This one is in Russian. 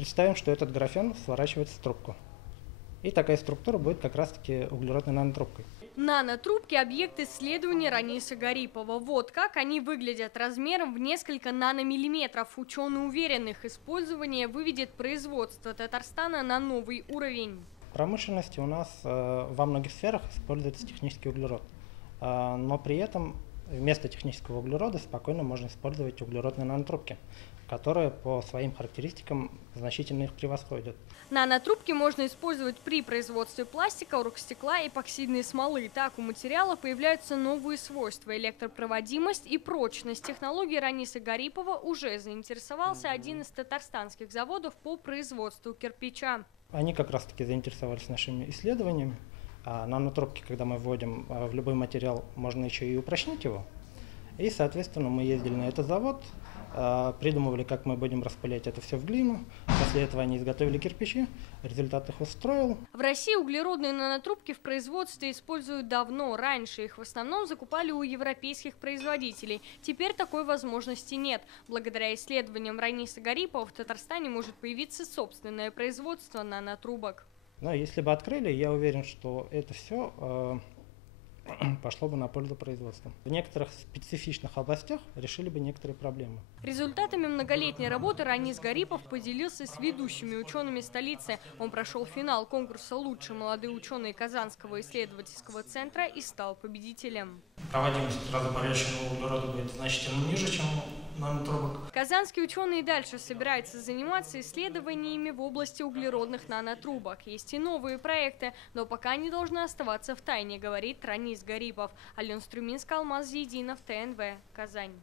Представим, что этот графен сворачивается в трубку. И такая структура будет как раз-таки углеродной нанотрубкой. Нанотрубки – объект исследования Раниса Гарипова. Вот как они выглядят размером в несколько наномиллиметров. Ученые уверены, их использование выведет производство Татарстана на новый уровень. В промышленности у нас во многих сферах используется технический углерод. Но при этом вместо технического углерода спокойно можно использовать углеродные нанотрубки, которые по своим характеристикам значительно их превосходят. Нанотрубки можно использовать при производстве пластика, оргстекла и эпоксидной смолы. Так у материала появляются новые свойства – электропроводимость и прочность. Технологией Раниса Гарипова уже заинтересовался один из татарстанских заводов по производству кирпича. Они как раз-таки заинтересовались нашими исследованиями. А нанотрубки, когда мы вводим в любой материал, можно еще и упрочнить его. И, соответственно, мы ездили на этот завод, придумывали, как мы будем распылять это все в глину. После этого они изготовили кирпичи, результат их устроил. В России углеродные нанотрубки в производстве используют давно. Раньше их в основном закупали у европейских производителей. Теперь такой возможности нет. Благодаря исследованиям Раниса Гарипова в Татарстане может появиться собственное производство нанотрубок. Но если бы открыли, я уверен, что это все пошло бы на пользу производства. В некоторых специфичных областях решили бы некоторые проблемы. Результатами многолетней работы Ранис Гарипов поделился с ведущими учеными столицы. Он прошел финал конкурса «Лучшие молодые ученые Казанского исследовательского центра» и стал победителем. Проводимость разопарящего углерода будет значительно ниже, чем у нанотрубок. Казанские ученые дальше собираются заниматься исследованиями в области углеродных нанотрубок. Есть и новые проекты, но пока они должны оставаться в тайне, говорит Ранис Гарипов. Алена Струминская, Алмаз Зейдинов, ТНВ, Казань.